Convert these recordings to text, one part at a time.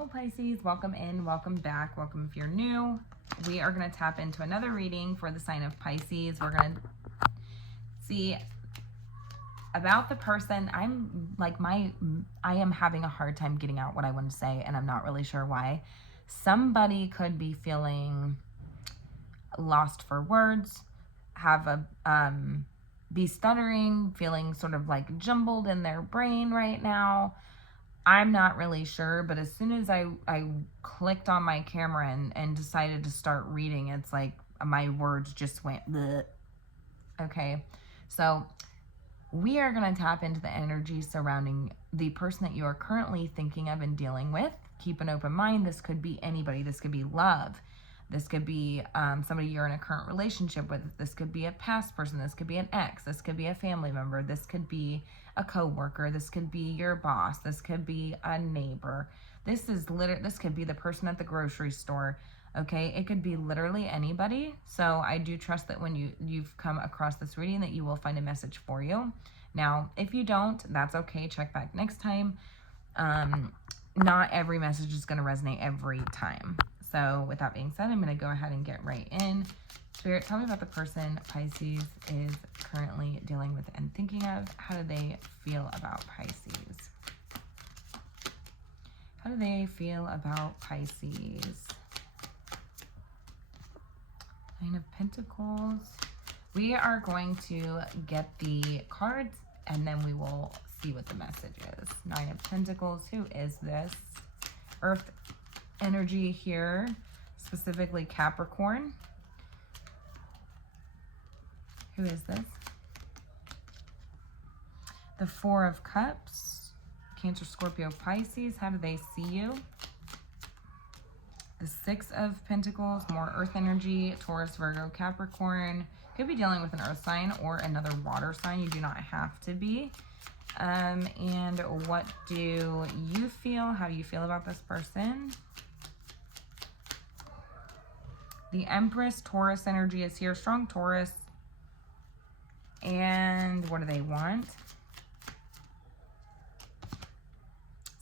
Hello Pisces, welcome in, welcome back, welcome if you're new. We are going to tap into another reading for the sign of Pisces. We're going to see about the person. I am having a hard time getting out what I want to say, and I'm not really sure why. Somebody could be feeling lost for words, be stuttering, feeling sort of like jumbled in their brain right now. I'm not really sure, but as soon as I clicked on my camera and decided to start reading, it's like my words just went bleh. Okay, so we are going to tap into the energy surrounding the person that you are currently thinking of and dealing with. Keep an open mind. This could be anybody. This could be love. This could be somebody you're in a current relationship with. This could be a past person. This could be an ex. This could be a family member. This could be a coworker. This could be your boss. This could be a neighbor. This could be the person at the grocery store. Okay, it could be literally anybody. So I do trust that when you've come across this reading that you will find a message for you. Now, if you don't, that's okay. Check back next time. Not every message is going to resonate every time. So with that being said, I'm going to go ahead and get right in. Spirit, tell me about the person Pisces is currently dealing with and thinking of. How do they feel about Pisces? How do they feel about Pisces? Nine of Pentacles. We are going to get the cards and then we will see what the message is. Nine of Pentacles. Who is this? Earth energy here, specifically Capricorn. Who is this? The Four of Cups. Cancer, Scorpio, Pisces. How do they see you? The Six of Pentacles, more earth energy, Taurus, Virgo, Capricorn. Could be dealing with an earth sign or another water sign. You do not have to be. And what do you feel? How do you feel about this person? The Empress, Taurus energy is here. Strong Taurus. And what do they want?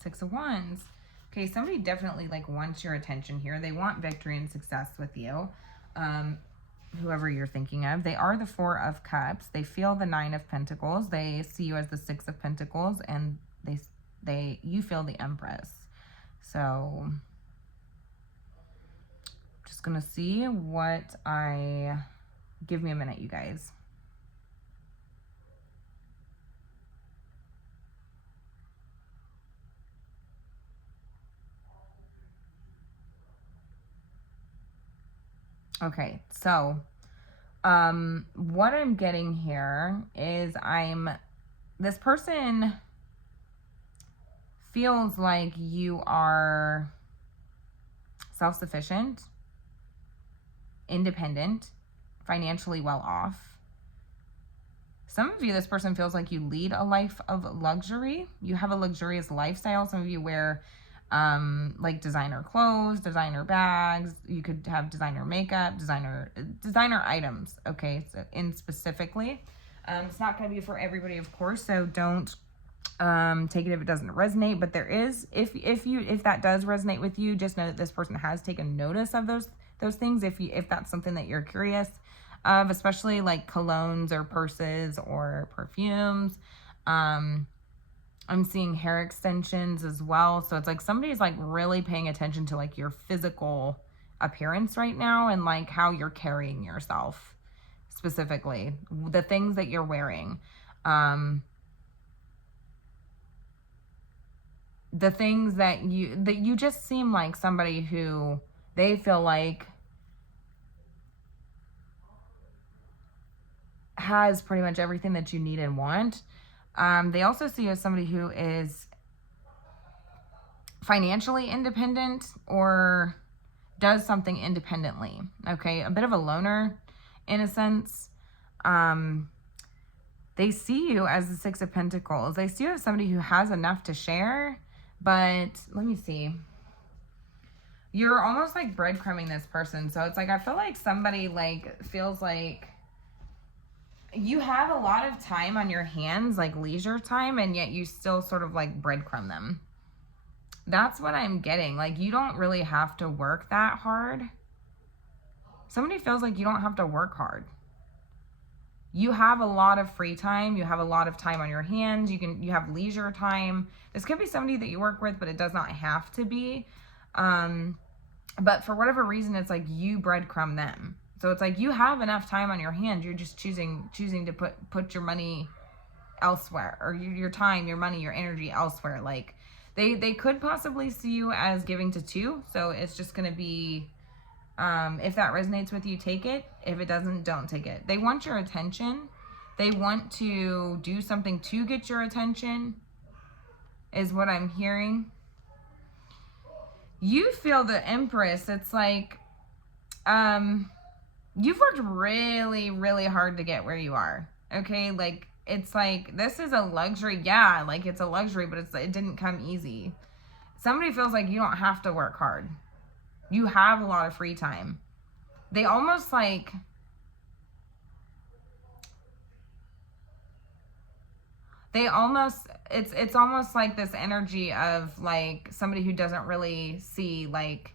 Six of Wands. Okay, somebody definitely wants your attention here. They want victory and success with you. Whoever you're thinking of. They are the Four of Cups. They feel the Nine of Pentacles. They see you as the Six of Pentacles, and you feel the Empress. So just gonna see what give me a minute, you guys. Okay, so what I'm getting here is this person feels like you are self-sufficient, independent, financially well off. Some of you, this person feels like you lead a life of luxury. You have a luxurious lifestyle. Some of you wear designer clothes, designer bags. You could have designer makeup, designer items. Okay, so specifically, it's not going to be for everybody, of course. So don't take it if it doesn't resonate. But there is, if that does resonate with you, just know that this person has taken notice of those things. If that's something that you're curious of, especially like colognes or purses or perfumes. I'm seeing hair extensions as well. So it's like somebody's really paying attention to your physical appearance right now and how you're carrying yourself, specifically the things that you're wearing. The things that you just seem like somebody who they feel like has pretty much everything that you need and want. They also see you as somebody who is financially independent or does something independently. Okay, a bit of a loner in a sense. They see you as the Six of Pentacles. They see you as somebody who has enough to share, but let me see. You're almost breadcrumbing this person. So it's I feel like somebody feels like you have a lot of time on your hands, leisure time, and yet you still sort of breadcrumb them. That's what I'm getting. Like, you don't really have to work that hard. Somebody feels like you don't have to work hard. You have a lot of free time. You have a lot of time on your hands. You have leisure time. This could be somebody that you work with, but it does not have to be. But for whatever reason, it's like you breadcrumb them. So it's like you have enough time on your hands. You're just choosing to put your money elsewhere, or your time, your money, your energy elsewhere. Like they could possibly see you as giving to two. So it's just going to be, if that resonates with you, take it. If it doesn't, don't take it. They want your attention. They want to do something to get your attention, is what I'm hearing. You feel the Empress. It's like, you've worked really, really hard to get where you are. Okay. Like, it's like, this is a luxury. Yeah. Like, it's a luxury, but it didn't come easy. Somebody feels like you don't have to work hard. You have a lot of free time. They almost like, it's almost like this energy of like somebody who doesn't really see, like,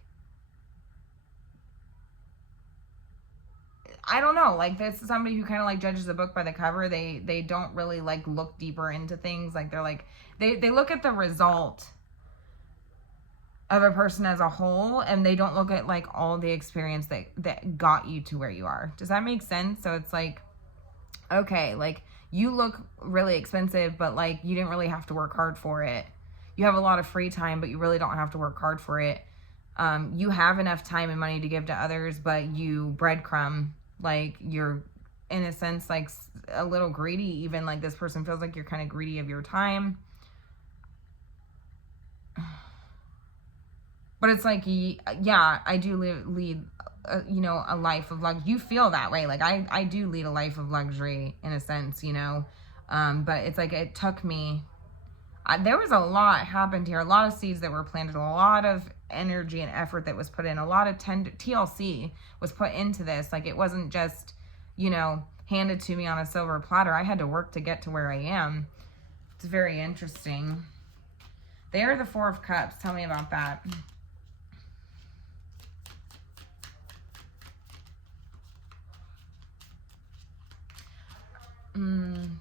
I don't know, like this is somebody who kind of like judges a book by the cover. They don't really like look deeper into things. Like they're like, they look at the result of a person as a whole, and they don't look at like all the experience that got you to where you are. Does that make sense? So it's like, okay, like you look really expensive, but like you didn't really have to work hard for it. You have a lot of free time, but you really don't have to work hard for it. You have enough time and money to give to others, but you breadcrumb. Like you're, in a sense, like a little greedy. Even like this person feels like you're kind of greedy of your time. But it's like, yeah, I do lead a life of luxury. You feel that way. Like I do lead a life of luxury in a sense, but it's like, it took me, there was a lot happened here, a lot of seeds that were planted, a lot of energy and effort that was put in, a lot of TLC was put into this. Like it wasn't just, handed to me on a silver platter. I had to work to get to where I am. It's very interesting. They are the Four of Cups. Tell me about that.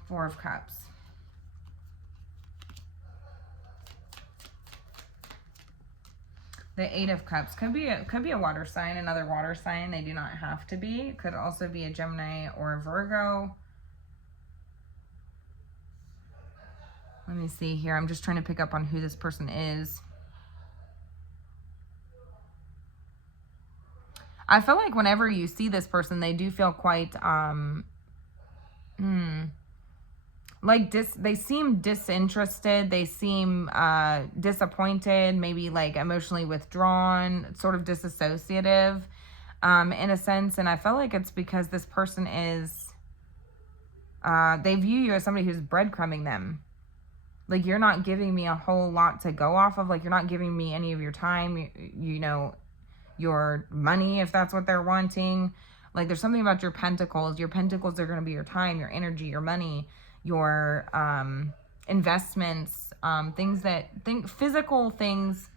Four of Cups. The Eight of Cups could be a water sign, another water sign. They do not have to be. It could also be a Gemini or a Virgo. Let me see here. I'm just trying to pick up on who this person is. I feel like whenever you see this person, they do feel quite like they seem disinterested. They seem disappointed, maybe like emotionally withdrawn, sort of disassociative in a sense. And I feel like it's because this person is, they view you as somebody who's breadcrumbing them. Like, you're not giving me a whole lot to go off of. Like, you're not giving me any of your time, your money, if that's what they're wanting. Like, there's something about your pentacles. Your pentacles are going to be your time, your energy, your money, your investments, physical things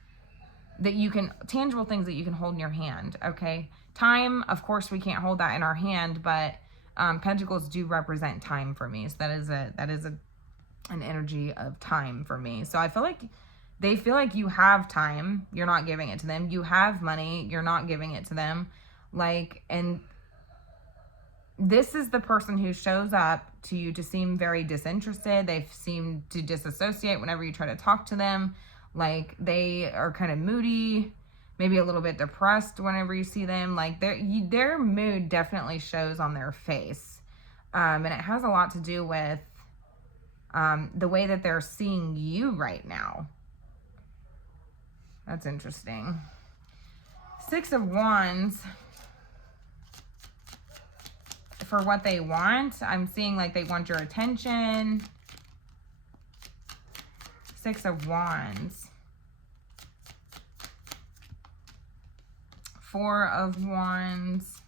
that you can, tangible things that you can hold in your hand. Okay. Time, of course, we can't hold that in our hand, but pentacles do represent time for me. So that is an energy of time for me. So I feel like they feel like you have time, you're not giving it to them. You have money, you're not giving it to them. Like, and this is the person who shows up to you to seem very disinterested. They seem to disassociate whenever you try to talk to them. Like, they are kind of moody, maybe a little bit depressed whenever you see them. Like, their mood definitely shows on their face. And it has a lot to do with the way that they're seeing you right now. That's interesting. Six of Wands. For what they want, I'm seeing like they want your attention. Six of Wands. Four of Wands.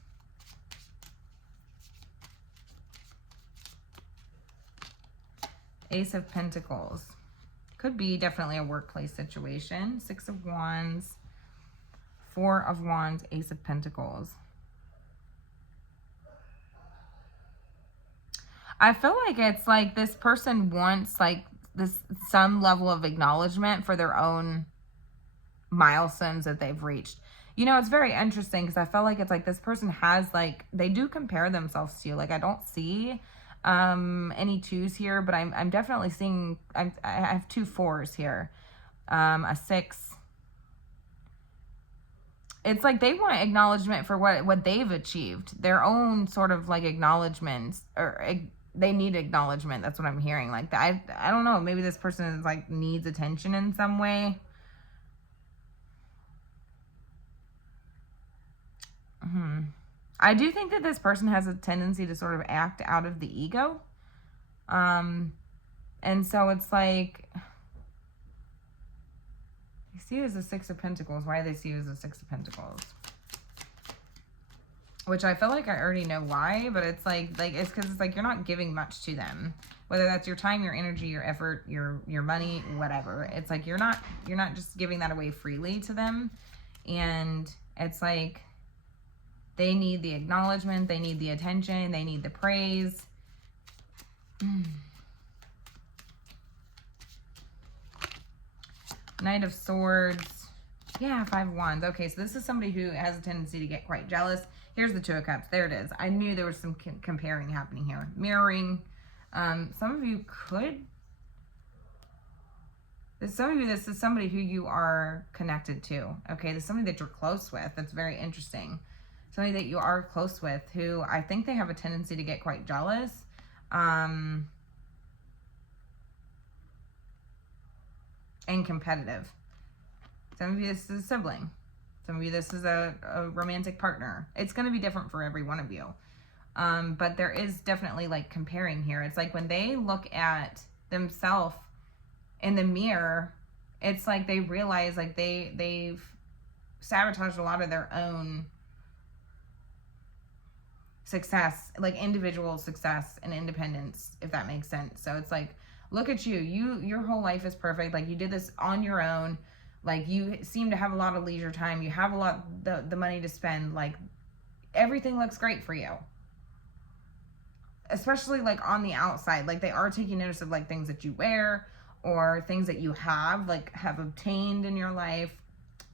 Ace of Pentacles. Could be definitely a workplace situation. 6 of Wands, 4 of Wands, Ace of Pentacles. I feel like it's like this person wants like this some level of acknowledgement for their own milestones that they've reached. You know, it's very interesting because I felt like it's like this person has like, they do compare themselves to you. Like I don't see any 2s here, but I'm definitely seeing, I have 2 4s here, a 6. It's like they want acknowledgement for what they've achieved, their own sort of like acknowledgement, or they need acknowledgement. That's what I'm hearing. Like I don't know, maybe this person is like needs attention in some way. I do think that this person has a tendency to sort of act out of the ego. And so it's like, you see you as a 6 of Pentacles. Why do they see you as a 6 of Pentacles? Which I feel like I already know why, but it's like it's because it's like you're not giving much to them. Whether that's your time, your energy, your effort, your money, whatever. It's like you're not just giving that away freely to them. And it's like they need the acknowledgement, they need the attention, they need the praise. Knight of Swords. Yeah, 5 of Wands. Okay, so this is somebody who has a tendency to get quite jealous. Here's the 2 of Cups. There it is. I knew there was some comparing happening here. Mirroring. Some of you could... Some of you, this is somebody who you are connected to. Okay, this is somebody that you're close with. That's very interesting. Somebody that you are close with who I think they have a tendency to get quite jealous. And competitive. Some of you, this is a sibling. Some of you, this is a romantic partner. It's going to be different for every one of you. But there is definitely like comparing here. It's like when they look at themselves in the mirror, it's like they realize like they've sabotaged a lot of their own success, like individual success and independence, if that makes sense. So it's like, look at you. Your whole life is perfect. Like you did this on your own. Like you seem to have a lot of leisure time. You have a lot the money to spend. Like everything looks great for you. Especially like on the outside. Like they are taking notice of like things that you wear or things that you have obtained in your life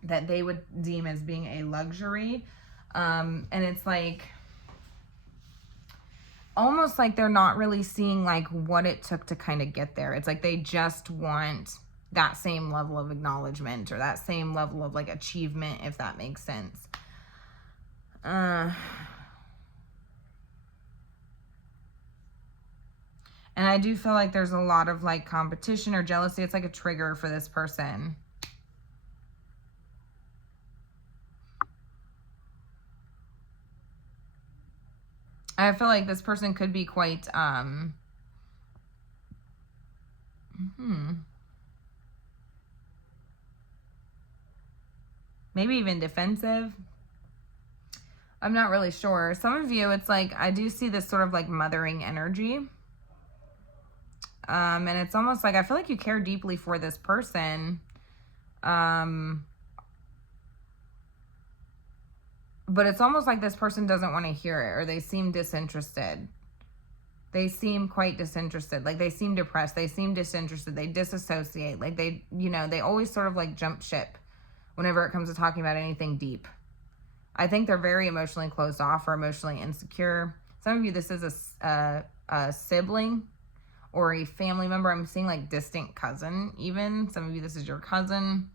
that they would deem as being a luxury. And it's like almost like they're not really seeing like what it took to kind of get there. It's like they just want that same level of acknowledgement or that same level of like achievement, if that makes sense. And I do feel like there's a lot of like competition or jealousy. It's like a trigger for this person. I feel like this person could be quite, maybe even defensive. I'm not really sure. Some of you, it's like, I do see this sort of like mothering energy. And it's almost like, I feel like you care deeply for this person. But it's almost like this person doesn't want to hear it, or they seem disinterested. They seem quite disinterested. Like they seem depressed. They seem disinterested. They disassociate. Like they, you know, they always sort of like jump ship whenever it comes to talking about anything deep. I think they're very emotionally closed off or emotionally insecure. Some of you, this is a sibling or a family member. I'm seeing like distant cousin even. Some of you, this is your cousin.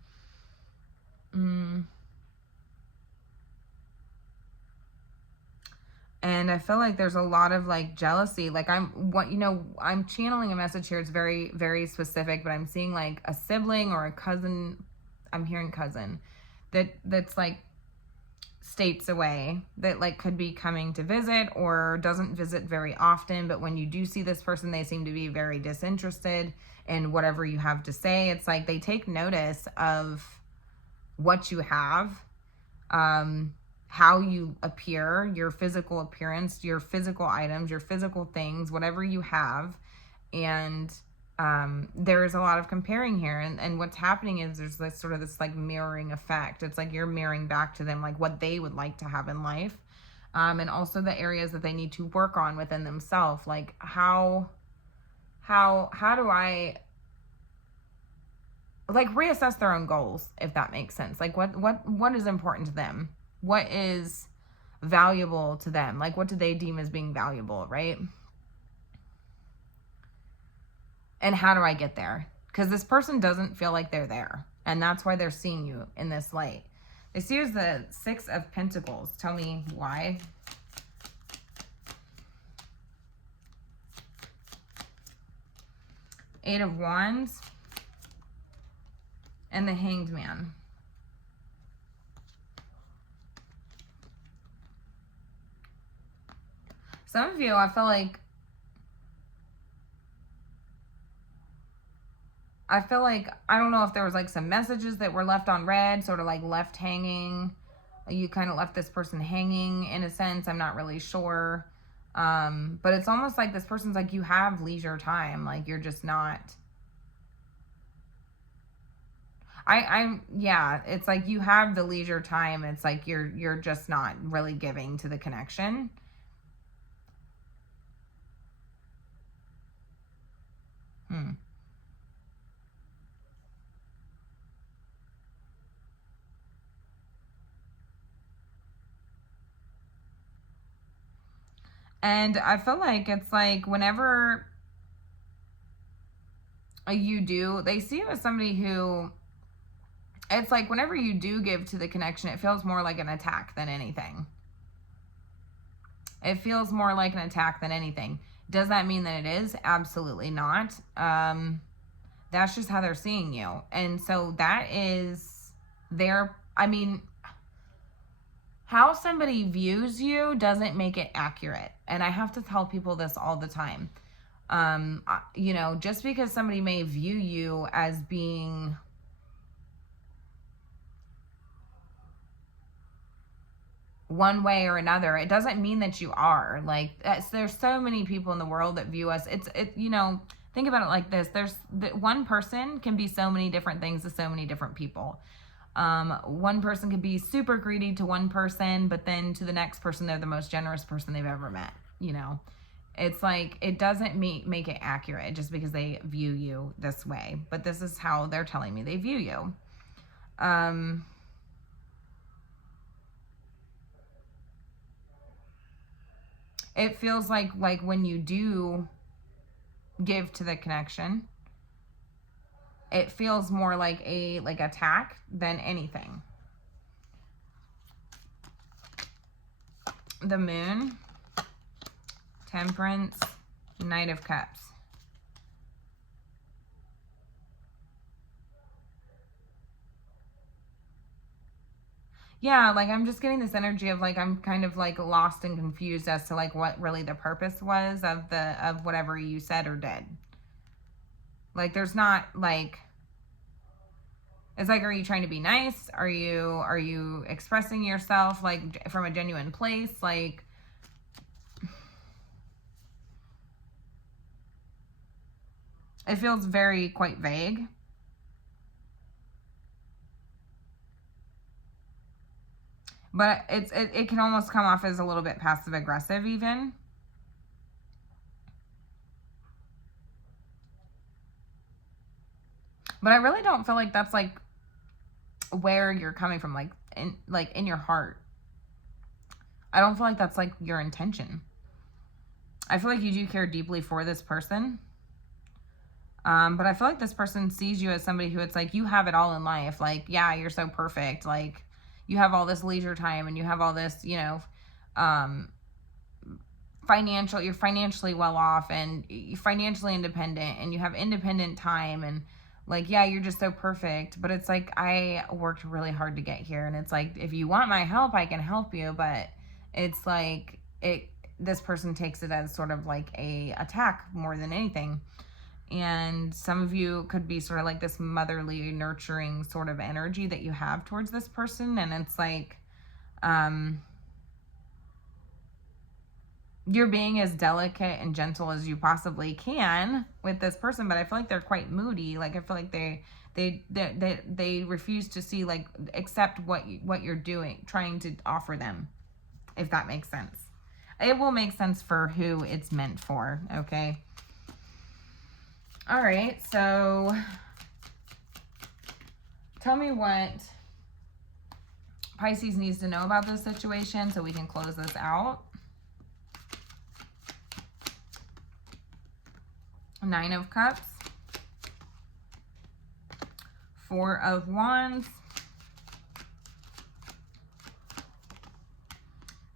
And I feel like there's a lot of like jealousy. Like I'm channeling a message here. It's very, very specific, but I'm seeing like a sibling or a cousin. I'm hearing cousin that's like states away, that like could be coming to visit or doesn't visit very often. But when you do see this person, they seem to be very disinterested in whatever you have to say. It's like they take notice of what you have, how you appear, your physical appearance, your physical items, your physical things, whatever you have. And there is a lot of comparing here, and what's happening is there's this sort of this like mirroring effect. It's like you're mirroring back to them like what they would like to have in life, and also the areas that they need to work on within themselves. Like how do I like reassess their own goals, if that makes sense? Like what is important to them? What is valuable to them? Like what do they deem as being valuable, right? And how do I get there? Because this person doesn't feel like they're there. And that's why they're seeing you in this light. They see you as the Six of Pentacles. Tell me why. Eight of Wands. And the Hanged Man. Some of you, I feel like I don't know if there was like some messages that were left on read, sort of like left hanging. You kind of left this person hanging in a sense. I'm not really sure. But it's almost like this person's like, you have leisure time. Like you're just not. Yeah, it's like you have the leisure time. It's like you're just not really giving to the connection. And I feel like it's like whenever you do, they see you as somebody who, it's like whenever you do give to the connection, it feels more like an attack than anything. It feels more like an attack than anything. Does that mean that it is? Absolutely not. That's just how they're seeing you. And so that is their, I mean, how somebody views you doesn't make it accurate. And I have to tell people this all the time. You know, just because somebody may view you as being one way or another, it doesn't mean that you are. Like, there's so many people in the world that view us. You know, think about it like this. One person can be so many different things to so many different people. One person could be super greedy to one person, but then to the next person, they're the most generous person they've ever met. You know, it's like, it doesn't make it accurate just because they view you this way, but this is how they're telling me they view you. It feels like when you do give to the connection, it feels more like a attack than anything. The Moon, Temperance, Knight of Cups. Yeah, like I'm just getting this energy of like I'm kind of like lost and confused as to like what really the purpose was of whatever you said or did. Like there's not like, it's like, are you trying to be nice? Are you expressing yourself like from a genuine place? Like, it feels quite vague. But it can almost come off as a little bit passive aggressive even. But I really don't feel like that's like where you're coming from, like in your heart. I don't feel like that's like your intention. I feel like you do care deeply for this person. But I feel like this person sees you as somebody who, it's like, you have it all in life. Like, yeah, you're so perfect. Like, you have all this leisure time and you have all this, you know, you're financially well off and you're financially independent and you have independent time and like, yeah, you're just so perfect. But it's like, I worked really hard to get here. And it's like, if you want my help, I can help you. But it's like, this person takes it as sort of like a attack more than anything. And some of you could be sort of like this motherly, nurturing sort of energy that you have towards this person. And it's like, you're being as delicate and gentle as you possibly can with this person, but I feel like they're quite moody. Like I feel like they refuse to see, like, accept what you're doing, trying to offer them, if that makes sense. It will make sense for who it's meant for, okay? All right, so tell me what Pisces needs to know about this situation so we can close this out. 9 of Cups, 4 of Wands,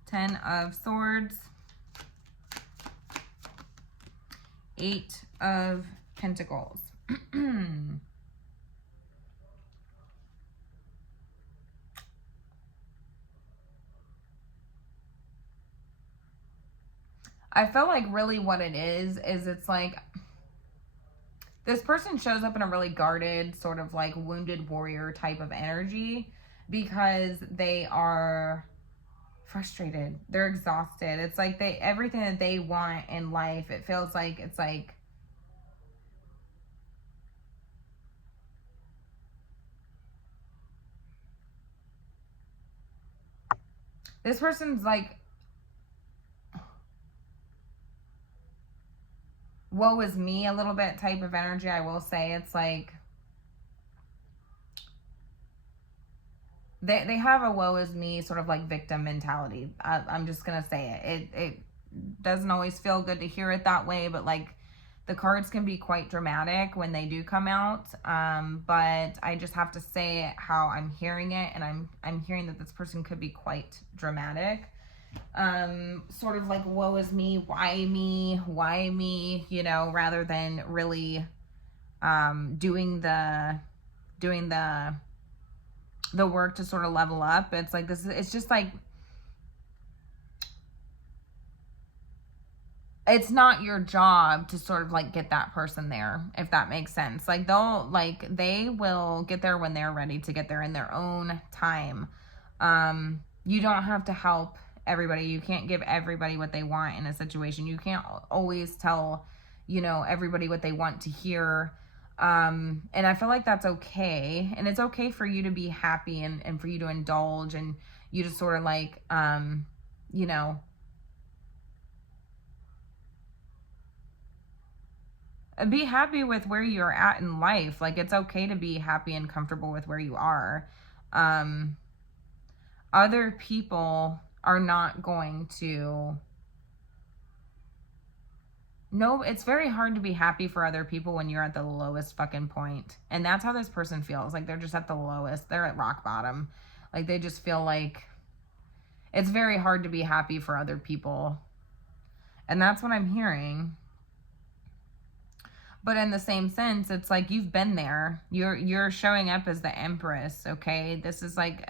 10 of Swords, 8 of Pentacles. I feel like really what it is it's like this person shows up in a really guarded, sort of like wounded warrior type of energy because they are frustrated. They're exhausted. It's like everything that they want in life, it feels like it's like this person's like, woe is me a little bit type of energy. I will say it's like they have a woe is me sort of like victim mentality. I'm just gonna say it doesn't always feel good to hear it that way, but like the cards can be quite dramatic when they do come out. But I just have to say it how I'm hearing it, and I'm hearing that this person could be quite dramatic. Sort of like, woe is me, why me, you know, rather than really doing the work to sort of level up. It's like this, it's just like, it's not your job to sort of like get that person there, if that makes sense. Like they will get there when they're ready to get there in their own time. You don't have to help everybody. You can't give everybody what they want in a situation. You can't always tell, you know, everybody what they want to hear. And I feel like that's okay. And it's okay for you to be happy and for you to indulge and you just sort of like, you know, be happy with where you're at in life. Like, it's okay to be happy and comfortable with where you are. Other people are not going to... No, it's very hard to be happy for other people when you're at the lowest fucking point. And that's how this person feels. Like, they're just at the lowest. They're at rock bottom. Like, they just feel like it's very hard to be happy for other people. And that's what I'm hearing. But in the same sense, it's like you've been there. You're showing up as the Empress, okay? This is like,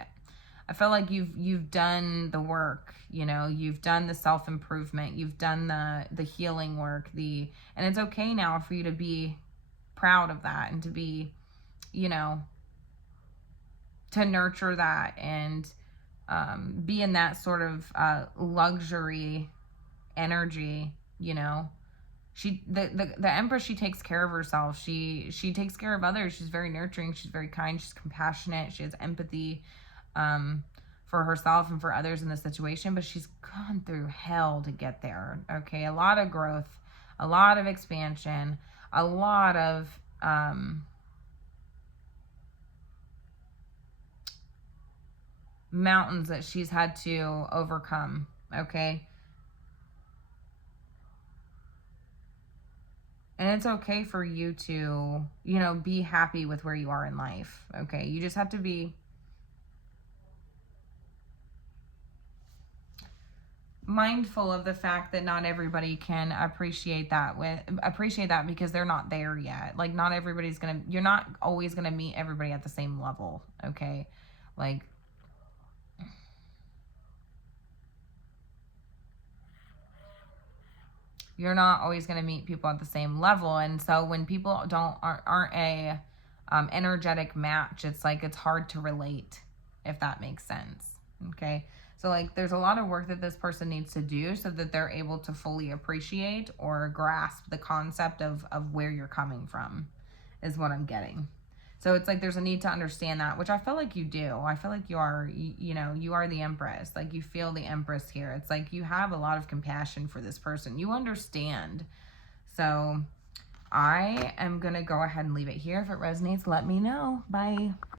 I feel like you've done the work, you know, you've done the self-improvement, you've done the healing work, and it's okay now for you to be proud of that and to be, you know, to nurture that and be in that sort of luxury energy, you know. The Empress, she takes care of herself. She takes care of others. She's very nurturing. She's very kind. She's compassionate. She has empathy for herself and for others in the situation. But she's gone through hell to get there. Okay, a lot of growth, a lot of expansion, a lot of mountains that she's had to overcome. Okay. And it's okay for you to, you know, be happy with where you are in life, okay? You just have to be mindful of the fact that not everybody can appreciate that because they're not there yet. Like, not everybody's you're not always gonna meet everybody at the same level, okay? Like, you're not always going to meet people at the same level. And so when people aren't a energetic match, it's like it's hard to relate, if that makes sense. Okay. So like there's a lot of work that this person needs to do so that they're able to fully appreciate or grasp the concept of where you're coming from, is what I'm getting. So it's like there's a need to understand that, which I feel like you do. I feel like you are, you know, you are the Empress. Like you feel the Empress here. It's like you have a lot of compassion for this person. You understand. So I am going to go ahead and leave it here. If it resonates, let me know. Bye.